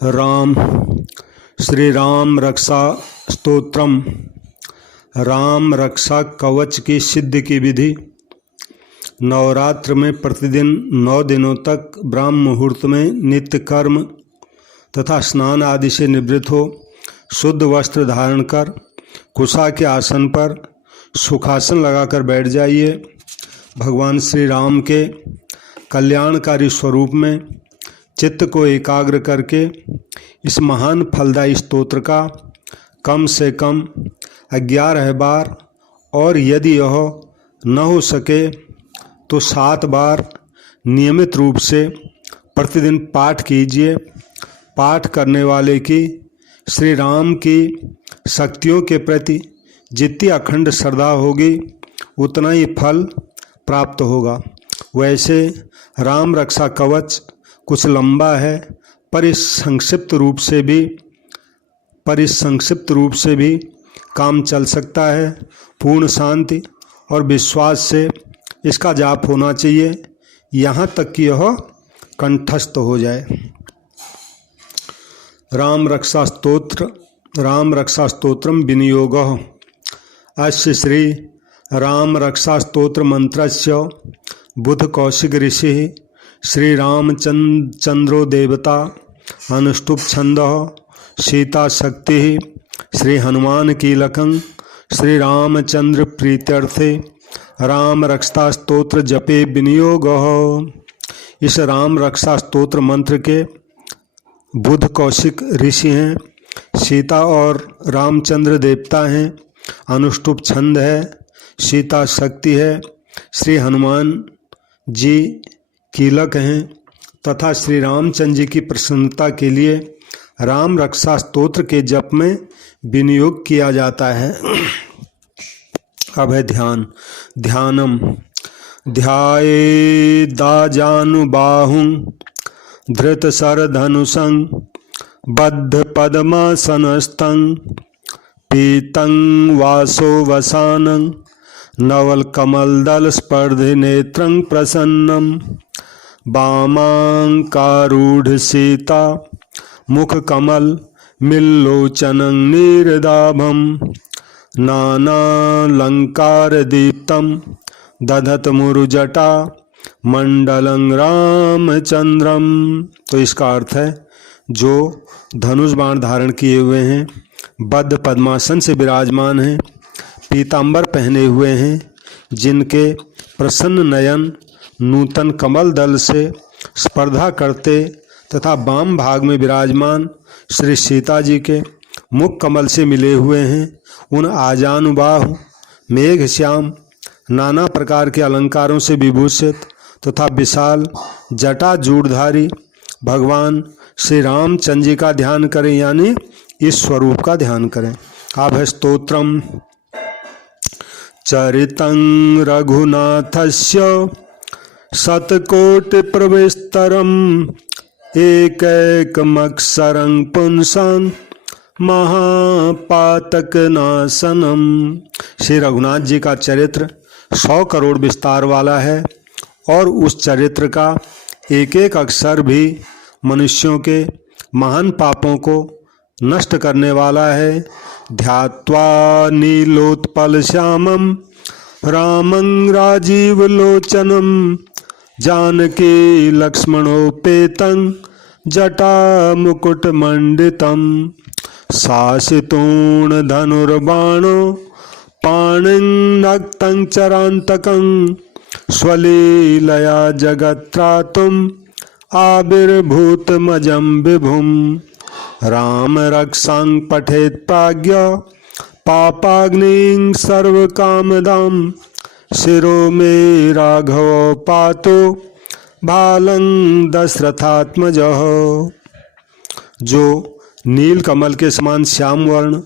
राम श्री राम रक्षा स्तोत्रम। राम रक्षा कवच की सिद्धि की विधि। नवरात्र में प्रतिदिन 9 दिनों तक ब्राह्म मुहूर्त में नित्य कर्म तथा स्नान आदि से निवृत्त हो शुद्ध वस्त्र धारण कर कुशा के आसन पर सुखासन लगाकर बैठ जाइए। भगवान श्री राम के कल्याणकारी स्वरूप में चित्त को एकाग्र करके इस महान फलदायी स्तोत्र का कम से कम 11 बार और यदि यह न हो सके तो 7 बार नियमित रूप से प्रतिदिन पाठ कीजिए। पाठ करने वाले की श्री राम की शक्तियों के प्रति जितनी अखंड श्रद्धा होगी उतना ही फल प्राप्त होगा। वैसे राम रक्षा कवच कुछ लंबा है, पर इस संक्षिप्त रूप से भी काम चल सकता है। पूर्ण शांति और विश्वास से इसका जाप होना चाहिए, यहाँ तक कि यह कंठस्थ हो जाए। राम रक्षा स्तोत्रम विनियोगः। अस्य श्री राम रक्षा स्तोत्र मंत्रस्य बुध कौशिक ऋषि श्री रामचंद्रो देवता अनुष्टुप छंदः सीता शक्ति श्री हनुमान कीलकं श्री रामचंद्र प्रीत्यर्थे राम रक्षा स्तोत्र जपे विनियोगः। इस राम रक्षा स्तोत्र मंत्र के बुध कौशिक ऋषि हैं, सीता और रामचंद्र देवता हैं, अनुष्टुप छंद है, सीता शक्ति है, श्री हनुमान जी कीलक हैं तथा श्री रामचंद्र जी की प्रसन्नता के लिए राम रक्षा स्तोत्र के जप में विनियोग किया जाता है। अब है ध्यानम। ध्यायेदाजानुबाहुं धृत सरधनुषं बद्ध पद्मासनस्थं पीतं वासो वसानं नवल कमलदल स्पर्धि नेत्रं प्रसन्नं वामांकारूढ़ सीता मुख कमल मिल्लोचनं नीरदाभं नानालंकार दीप्तं दधत मुरुजटा मंडलं रामचंद्रम। तो इसका अर्थ है जो धनुष बाण धारण किए हुए हैं, बद्ध पद्मासन से विराजमान हैं, पीतांबर पहने हुए हैं, जिनके प्रसन्न नयन नूतन कमल दल से स्पर्धा करते तथा वाम भाग में विराजमान श्री सीता जी के मुख कमल से मिले हुए हैं, उन आजानुबाहु मेघ श्याम नाना प्रकार के अलंकारों से विभूषित तथा विशाल जटा जूड़धारी भगवान श्री रामचंद्र जी का ध्यान करें, यानी इस स्वरूप का ध्यान करें। अब है स्तोत्रम। चरितं रघुनाथस्य शतकोटि प्रविस्तरम एकैकमक्षरं पुंसां महापातकनाशनम। श्री रघुनाथ जी का चरित्र 100 करोड़ विस्तार वाला है और उस चरित्र का एक एक अक्षर भी मनुष्यों के महान पापों को नष्ट करने वाला है। ध्यात्वा नीलोत्पल श्यामं रामं राजीव लोचनम जानकी लक्ष्मणोपेतं जटा मुकुट मंडितम शासितूर्ण धनुर्बाणो पाणिं नक्तं चरान्तकं स्वलीलया जगत्त्रातुम् आविर्भूतमजं विभुं राम रक्षां पठेत् प्राज्ञ पापाग्निं सर्वकामदां शिरो मे राघव पातो भालं दशरथात्मजः। जो नील कमल के समान श्याम वर्ण,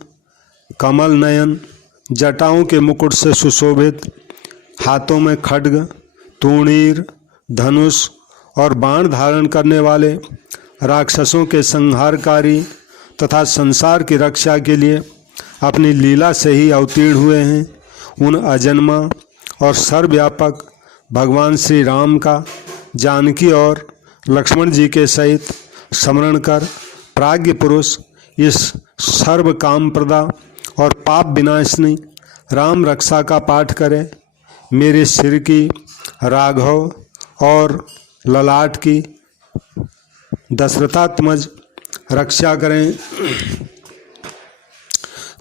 कमल नयन, जटाओं के मुकुट से सुशोभित, हाथों में खड्ग, तूणीर, धनुष और बाण धारण करने वाले, राक्षसों के संहारकारी तथा संसार की रक्षा के लिए अपनी लीला से ही अवतीर्ण हुए हैं, उन अजन्मा और सर्वव्यापक भगवान श्री राम का जानकी और लक्ष्मण जी के सहित स्मरण कर प्राज्ञ पुरुष इस सर्व काम प्रदा और पाप विनाशनी राम रक्षा का पाठ करें। मेरे सिर की, राघव और ललाट की दशरथात्मज रक्षा करें।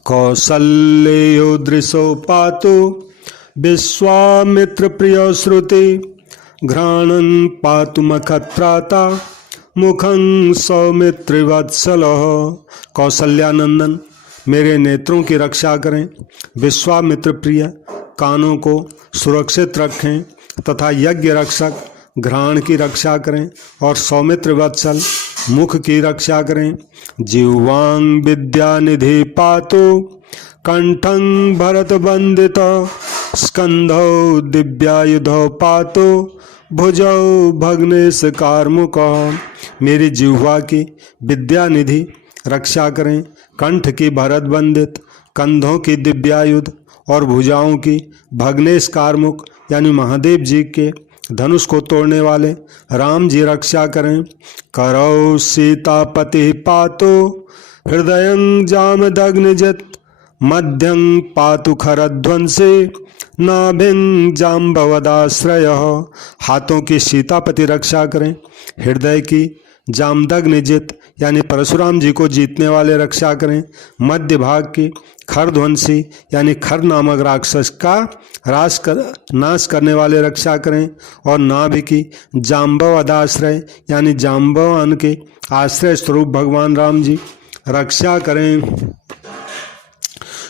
कौसल्यो दृशो पातु विश्वामित्र प्रिय श्रुति घ्राणं पातु मखत्राता मुखं सौमित्रिवत्सल। कौसल्यानंदन मेरे नेत्रों की रक्षा करें, विश्वामित्र प्रिय कानों को सुरक्षित रखें तथा यज्ञ रक्षक घ्राण की रक्षा करें और सौमित्र वत्सल मुख की रक्षा करें। जिह्वांग विद्यानिधि पातु कंठं भरत बंदित स्कंधौ दिव्यायुधौ पातु भुजौ भग्नेश कार्मुक। मेरी जिह्वा की विद्यानिधि रक्षा करें, कंठ की भरत बंदित, कंधों की दिव्यायुध और भुजाओं की भग्नेश कार्मुक यानी महादेव जी के धनुष को तोड़ने वाले राम जी रक्षा करें। करौ सीतापति पातु हृदयं जामदग्निजित मध्यं पातु खरध्वंसी नाभिं जाम्बवदाश्रय। हाथों की सीतापति रक्षा करें, हृदय की जामदग्निजित यानी परशुराम जी को जीतने वाले रक्षा करें, मध्य भाग की खरध्वंसी यानी खर नामक राक्षस का नाश करने वाले रक्षा करें और नाभि की जाम्बवदाश्रय यानी जाम्बवान के आश्रय स्वरूप भगवान राम जी रक्षा करें।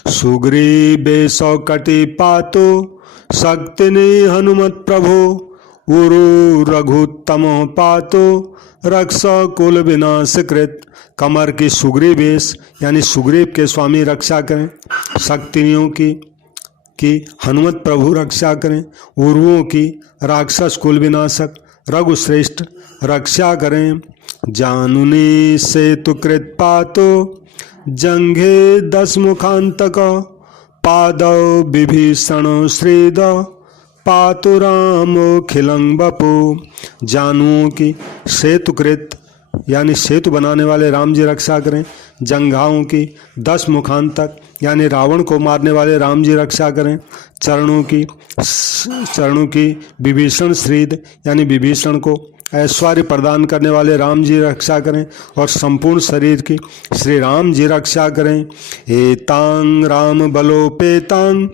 सुग्रीवे सौकटी पातु शक्तिनि हनुमत प्रभु उरु रघुत्तमो पातु रक्ष कुल विनाश कृत। कमर की सुग्रीवेश यानी सुग्रीव के स्वामी रक्षा करें, शक्तियों की हनुमत प्रभु रक्षा करें, उरुओं की राक्षस कुल विनाशक रघुश्रेष्ठ रक्षा करें। जानुनी सेतु कृत पातु जंघे दस मुखांतक पादौ विभीषण श्रीद पातु रामो खिलं बपु। जानुओं की सेतुकृत यानी सेतु बनाने वाले राम जी रक्षा करें, जंघाओं की 10 मुखांतक यानी रावण को मारने वाले राम जी रक्षा करें, चरणों की विभीषण श्रीद यानी विभीषण को ऐश्वर्य प्रदान करने वाले राम जी रक्षा करें और संपूर्ण शरीर की श्री राम जी रक्षा करें। एतांग राम बलोपेतांग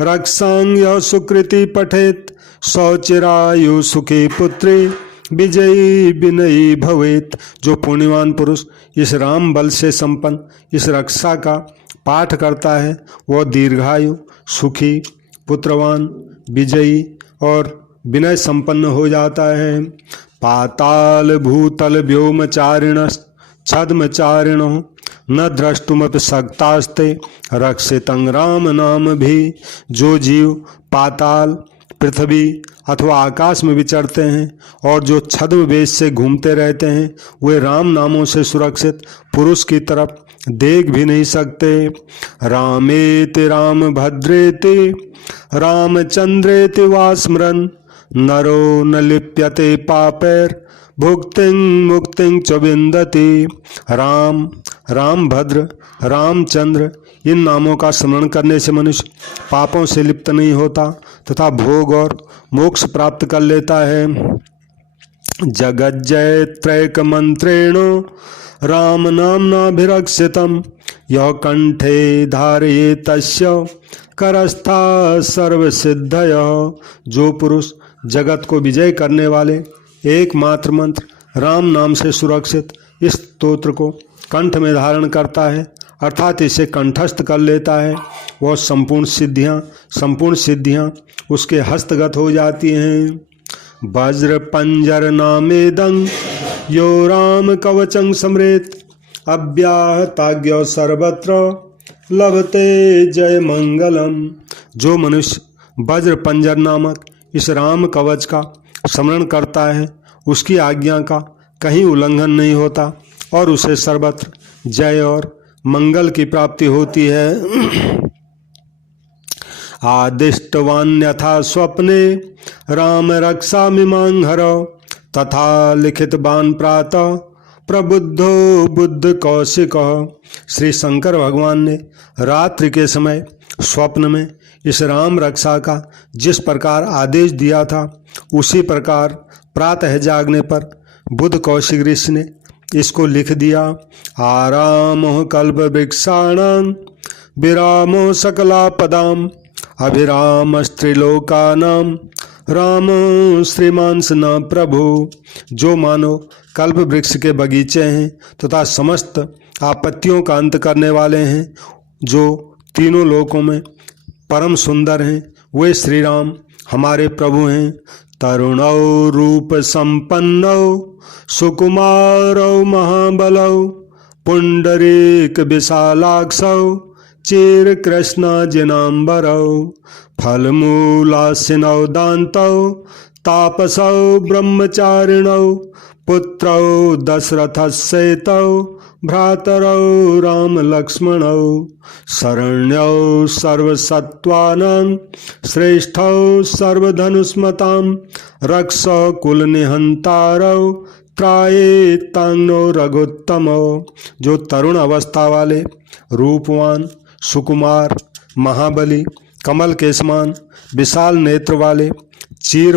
रक्षांग यह सुकृति पठेत सौचिरायु सुखी पुत्री विजयी विनयी भवेत। जो पुण्यवान पुरुष इस राम बल से संपन्न इस रक्षा का पाठ करता है वह दीर्घायु सुखी पुत्रवान विजयी और विनय संपन्न हो जाता है। पाताल भूतल व्योमचारिण छद्मचारिणो न द्रष्टुमपि शक्तास्ते रक्षितं राम नाम भी। जो जीव पाताल पृथ्वी अथवा आकाश में विचरते हैं और जो छद्म वेश से घूमते रहते हैं वे राम नामों से सुरक्षित पुरुष की तरफ देख भी नहीं सकते। रामेति राम भद्रेति रामचंद्रेति वा स्मरन् नरो न लिप्यते पापैर भुक्तिं मुक्तिं च विन्दति। राम, राम भद्र, रामचंद्र इन नामों का स्मरण करने से मनुष्य पापों से लिप्त नहीं होता तथा भोग और मोक्ष प्राप्त कर लेता है। जगज्जय त्रैक मंत्रेण राम नाम्नाभिरक्षितम् यः कंठे धारये तस्य करस्था सर्व सिद्धयः। जो पुरुष जगत को विजय करने वाले एकमात्र मंत्र राम नाम से सुरक्षित इस स्तोत्र को कंठ में धारण करता है अर्थात इसे कंठस्थ कर लेता है वह संपूर्ण सिद्धियां उसके हस्तगत हो जाती हैं। वज्र पंजर नामेदं यो राम कवचं समरेत अव्याहताज्ञ सर्वत्र लभते जय मंगलम। जो मनुष्य वज्र पंजर नामक इस राम कवच का स्मरण करता है उसकी आज्ञा का कहीं उल्लंघन नहीं होता और उसे सर्वत्र जय और मंगल की प्राप्ति होती है। आदिष्टवान्यथा स्वप्ने राम रक्षामिमां हरौ तथा लिखित बान प्रातः प्रबुद्धो बुद्ध कौशिकः। श्री शंकर भगवान ने रात्रि के समय स्वप्न में इस राम रक्षा का जिस प्रकार आदेश दिया था, उसी प्रकार प्रातः जागने पर बुद्ध कौशिक ऋषि ने इसको लिख दिया। आरामो कल्प वृक्षाणां विरामो सकलापदाम अभिराम स्त्रिलोकानां रामो श्रीमान न प्रभु। जो मानो कल्प वृक्ष के बगीचे हैं तथा समस्त आपत्तियों का अंत करने वाले हैं, जो तीनों लोकों में परम सुंदर हैं, वे श्री राम हमारे प्रभु हैं। तरुणौ रूप संपन्नौ सुकुमारौ महाबलौ पुंडरीक विशालाक्षौ चिर कृष्ण जिनांबरौ फलमूलासिनौ दान्तौ तापसौ ब्रह्मचारिणौ पुत्रौ दशरथस्येतौ भ्रातरौ राम लक्ष्मणौ शरण्यौ सर्वसत्त्वानां श्रेष्ठौ सर्वधनुष्मतां रक्षौ कुलनिहंतारौ त्रायेतांगनो रघुत्तमो। जो तरुण अवस्था वाले, रूपवान, सुकुमार, महाबली, कमल के समान विशाल नेत्र वाले, चीर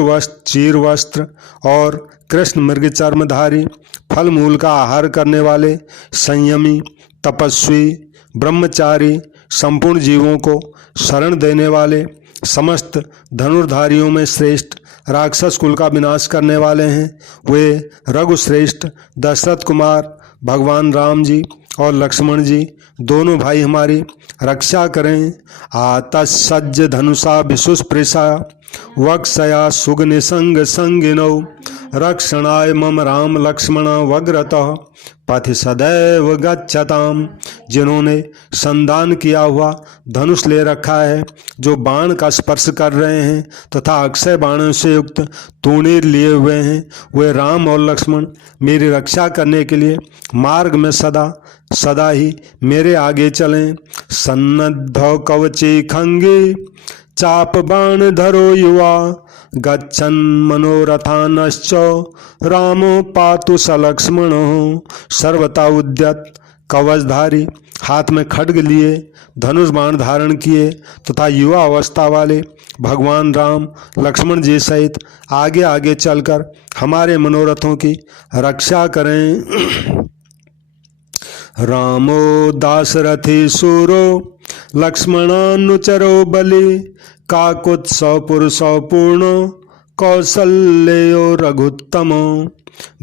वस्त्र और कृष्ण मृग चर्मधारी, फल मूल का आहार करने वाले, संयमी, तपस्वी, ब्रह्मचारी, संपूर्ण जीवों को शरण देने वाले, समस्त धनुर्धारियों में श्रेष्ठ, राक्षस कुल का विनाश करने वाले हैं, वे रघुश्रेष्ठ दशरथ कुमार भगवान राम जी और लक्ष्मण जी दोनों भाई हमारी रक्षा करें। आतसज्ज धनुषा विशुस्पृशा वक्षया सुगनिसंग संगिनौ रक्षणाय मम राम लक्ष्मण वग्रतः पथि सदैव गच्छताम। जिन्होंने संधान किया हुआ धनुष ले रखा है, जो बाण का स्पर्श कर रहे हैं तथा अक्षय बाणों से युक्त तूणीर लिए हुए हैं, वे राम और लक्ष्मण मेरी रक्षा करने के लिए मार्ग में सदा ही मेरे आगे चलें। सन्नद्धौ कवचे खंगे चाप बाण धरो युवा गच्छन् मनोरथानश्च रामो पातु सलक्ष्मणो। सर्वथा उद्यत कवचधारी, हाथ में खड्ग लिए, धनुष बाण धारण किए तथा युवा अवस्था वाले भगवान राम लक्ष्मण जी सहित आगे आगे चलकर हमारे मनोरथों की रक्षा करें। रामो दाशरथी सूरो लक्ष्मणानुचरो बलि काकुत्सव पुरुषौ पूर्णो कौसल्यो रघुत्तमो।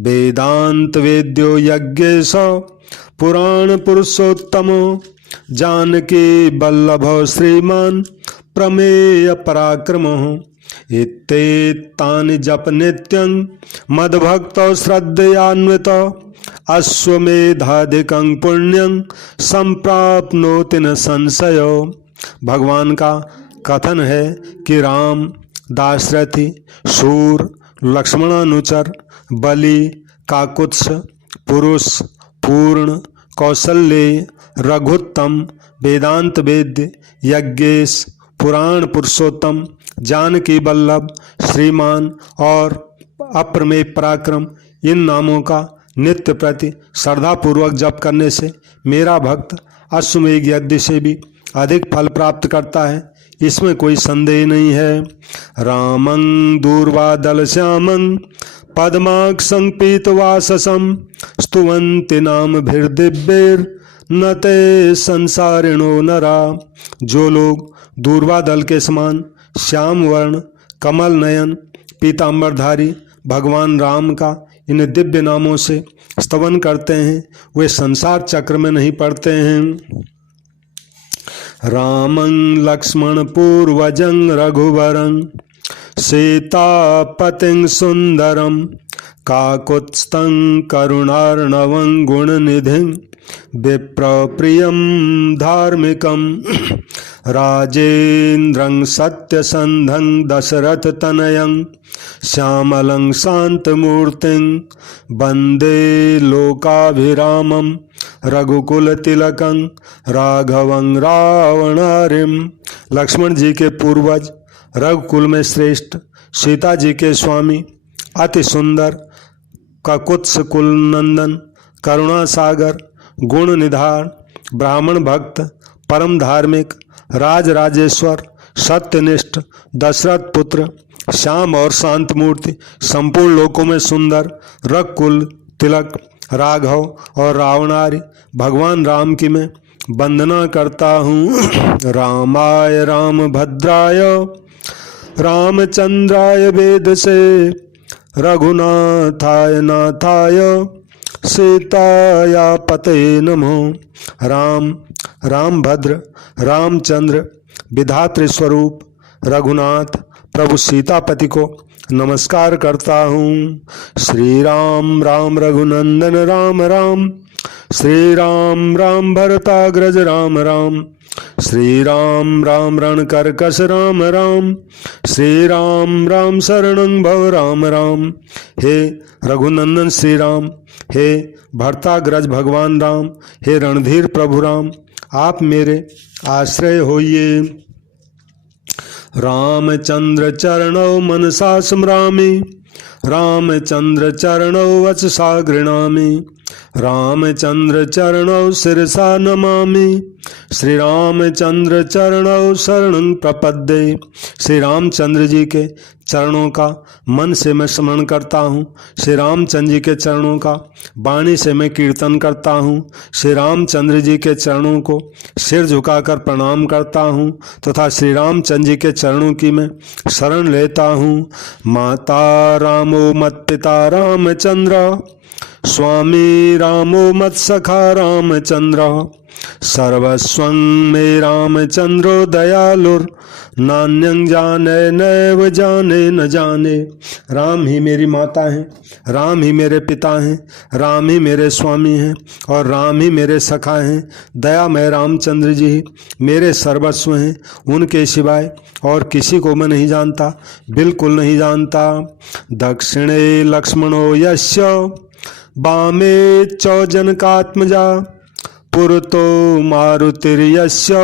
वेदांत वेद्यो यज्ञेश पुराण पुरुषोत्तमो जानकी बल्लभो श्रीमान प्रमेय पराक्रमो। इत्तेतानि जप नित्यं मद्भक्तौ श्रद्धयान्वितौ अश्वमेधाधिकं पुण्यं संप्राप्नोति न संशयो। भगवान का कथन है कि राम दाशरथी, शूर, लक्ष्मणानुचर, बलि, काकुत्स, पुरुष, पूर्ण, कौशल्य, रघुत्तम, वेदांत वेद्य, यज्ञेश, पुराण पुरुषोत्तम, जानकी बल्लभ, श्रीमान और अप्रमेय पराक्रम, इन नामों का नित्य प्रति श्रद्धापूर्वक जप करने से मेरा भक्त अश्वमेध यज्ञ से भी अधिक फल प्राप्त करता है, इसमें कोई संदेह नहीं है। रामं दूर्वादल श्यामं पद्माक्षं पीतवाससं स्तुवन्ति नाम भीर्दिव्यैर् न ते संसारिणो नरा। जो लोग दूर्वादल के समान श्याम वर्ण, कमल नयन, पीतांबरधारी भगवान राम का इन दिव्य नामों से स्तवन करते हैं, वे संसार चक्र में नहीं पड़ते हैं। रामं लक्ष्मण पूर्वजं रघुवरं सीतापतिं सुंदरं काकुत्स्थं करुणार्णवं गुणनिधिं विप्रप्रियं धार्मिकं राजेन्द्रं सत्यसन्धं दशरथतनयं श्यामलं शान्तमूर्तिं वन्दे लोकाभिरामं रघुकुलतिलकं राघवं रावणारिं। लक्ष्मण जी के पूर्वज, रघुकुल में श्रेष्ठ, सीता जी के स्वामी, अति सुंदर, काकुत्स कुल नंदन, करुणा सागर, गुण निधान, ब्राह्मण भक्त, परम धार्मिक, राज राजेश्वर, सत्यनिष्ठ, दशरथ पुत्र, श्याम और शांत मूर्ति, संपूर्ण लोकों में सुंदर, रघुकुल तिलक, राघव और रावणारी भगवान राम की मैं वंदना करता हूँ। रामाय रामभद्राय रामचंद्राय वेद से, रघुनाथाय नाथाय सीताया पतये नमो। राम रामभद्र रामचंद्र विधात्री स्वरूप रघुनाथ प्रभु सीतापति को नमस्कार करता हूँ। श्री राम राम रघुनंदन राम राम, श्री राम राम भरताग्रज राम राम, श्री राम राम रणकर्कश राम राम, श्री राम राम शरणं भव राम राम। हे रघुनंदन श्री राम, हे भरताग्रज भगवान राम, हे रणधीर प्रभु राम, आप मेरे आश्रय होइए। रामचंद्र चरणौ मनसा स्मरामि, रामचंद्र चरणौ वचसा गृणामि, रामचंद्र चरणौ शिरसा नमामि, श्री रामचंद्र चरणौ शरणं प्रपद्ये। श्री रामचंद्र जी के चरणों का मन से मैं स्मरण करता हूँ, श्री रामचंद्र जी के चरणों का वाणी से मैं कीर्तन करता हूँ, श्री रामचंद्र जी के चरणों को सिर झुकाकर प्रणाम करता हूँ तथा श्री रामचंद्र जी के चरणों की मैं शरण लेता हूँ। माता रामो मत पिता रामचंद्र, स्वामी रामो मत सखा रामचंद्र, सर्वस्वं मे रामचंद्रो दयालुर, नान्यं जाने नैव जाने न जाने। राम ही मेरी माता हैं, राम ही मेरे पिता हैं, राम ही मेरे स्वामी हैं और राम ही मेरे सखा हैं। दयामय रामचंद्र जी ही मेरे सर्वस्व हैं, उनके सिवाय और किसी को मैं नहीं जानता, बिल्कुल नहीं जानता। दक्षिणे लक्ष्मणो यस्य, वामे च जनकात्मजा, पुरतो मारुतिर्यस्य,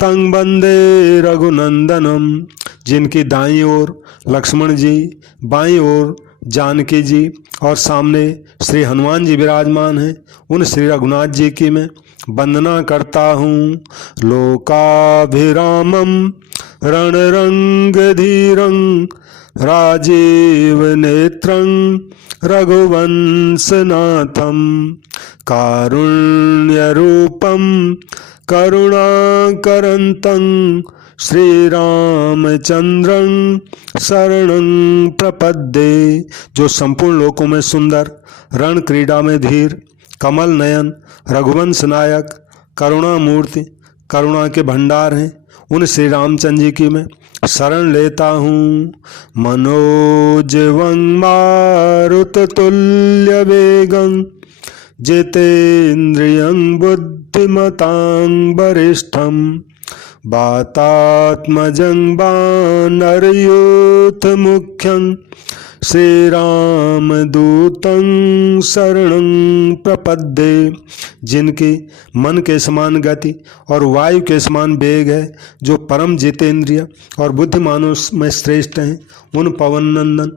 तं वंदे रघुनंदनम। जिनकी दाईं ओर लक्ष्मण जी, बाईं ओर जानकी जी और सामने श्री हनुमान जी विराजमान हैं, उन श्री रघुनाथ जी की मैं वंदना करता हूँ। लोकाभिरामम रणरंगधीरं, राजीव नेत्रं रघुवंशनाथं, कारुण्यरूपं करुणाकरन्तं, श्रीरामचंद्रं शरणं प्रपद्ये। जो संपूर्ण लोकों में सुंदर, रण क्रीड़ा में धीर, कमल नयन, रघुवंश नायक, करुणा मूर्ति, करुणा के भंडार हैं, उन श्री रामचंद्र जी की मैं शरण लेता हूँ। मनोजवं मारुततुल्य वेगं, जितेन्द्रियं बुद्धिमतां वरिष्ठं, वातात्मजं वानरयूथ मुख्यं, श्रीरामदूतं शरणं प्रपद्ये। जिनकी मन के समान गति और वायु के समान वेग है, जो परम जितेंद्रिय और बुद्धिमानों में श्रेष्ठ हैं, उन पवन नंदन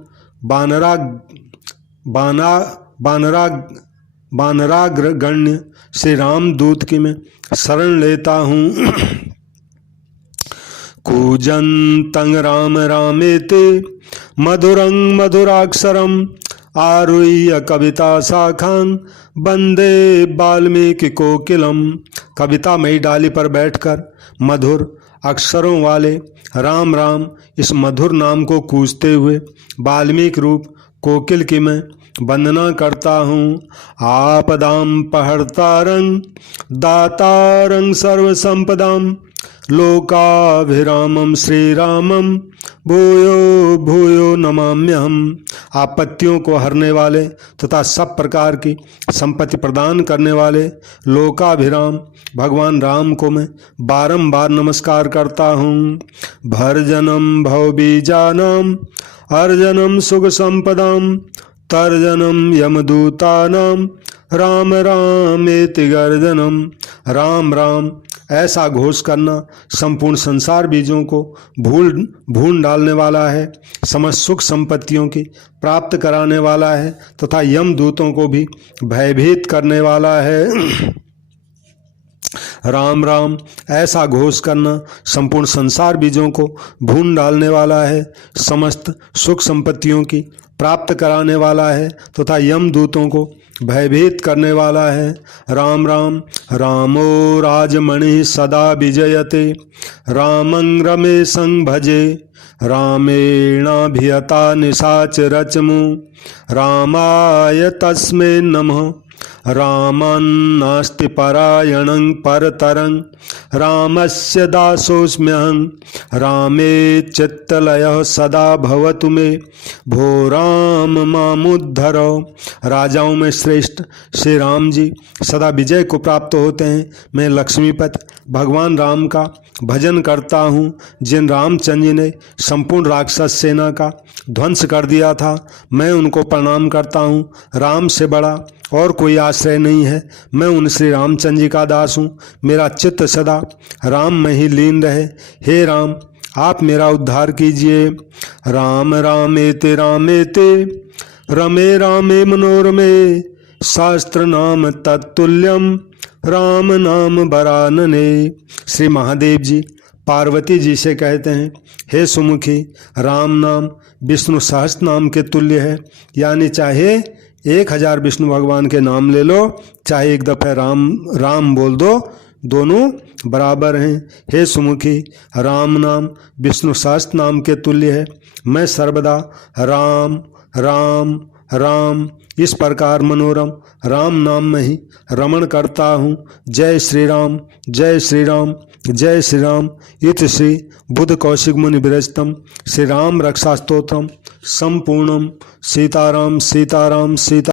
वानराग्रगण्य श्री रामदूत की मैं शरण लेता हूँ। कूजन्तं राम रामेति मधुरं मधुराक्षरम्, आरुह्य कविता शाखां वंदे वाल्मीकि कोकिलम। कविता मई डाली पर बैठकर मधुर अक्षरों वाले राम राम इस मधुर नाम को कूजते हुए वाल्मीकि रूप कोकिल की मैं वंदना करता हूँ। आपदां पहर्तारं दातारं सर्वसंपदां, लोकाभिरामं श्रीरामं भूयो भूयो नमाम्यहम्। आपत्तियों को हरने वाले तथा सब प्रकार की संपत्ति प्रदान करने वाले लोकाभिराम भगवान राम को मैं बारंबार नमस्कार करता हूँ। भर्जनम भवबीजानां अर्जनम सुख संपदां, तर्जनम यमदूतानां राम रामेति गर्जनम। राम राम ऐसा घोष करना संपूर्ण संसार बीजों को भून डालने वाला है, समस्त सुख संपत्तियों की प्राप्त कराने वाला है तथा यमदूतों को भी भयभीत करने वाला है। राम राम ऐसा घोष करना संपूर्ण संसार बीजों को भून डालने वाला है, समस्त सुख संपत्तियों की प्राप्त कराने वाला है तथा यमदूतों को भयभीत करने वाला है। राम राम रामो राजमणि सदा विजयते, रामं रमेशं भजे, रामेणाभियता निशाचरचमु, रामाय तस्मै नमः। रामान्नास्ति परायणं परतरं, रामस्य दासोऽस्म्यहं, रामे चित्तलयः सदा भवतु मे, भो राम मामुद्धर। राजाओं में श्रेष्ठ श्री राम जी सदा विजय को प्राप्त होते हैं। मैं लक्ष्मीपति भगवान राम का भजन करता हूँ, जिन रामचंद्र जी ने संपूर्ण राक्षस सेना का ध्वंस कर दिया था, मैं उनको प्रणाम करता हूँ। राम से बड़ा और कोई आश्रय नहीं है। मैं उन श्री रामचंद्र जी का दास हूँ। मेरा चित्त सदा राम में ही लीन रहे। हे राम, आप मेरा उद्धार कीजिए। राम रामेति रामेति रमे रामे मनोरमे, शास्त्र नाम तत्तुल्यम राम नाम वरानने। श्री महादेव जी पार्वती जी से कहते हैं, हे सुमुखी, राम नाम विष्णु सहस्त्र नाम के तुल्य है। यानी चाहे 1000 विष्णु भगवान के नाम ले लो, चाहे एक दफे राम राम बोल दो, दोनों बराबर हैं। हे सुमुखी, राम नाम विष्णु सहस्त्र नाम के तुल्य है। मैं सर्वदा राम राम राम इस प्रकार मनोरम राम नाम में ही रमण करता हूँ। जय श्री राम, जय श्री राम, जय श्री राम। इति श्री बुद्ध कौशिक मुनि विरचितम श्री राम रक्षा स्तोत्रम संपूर्णम। सीताराम सीताराम सीता।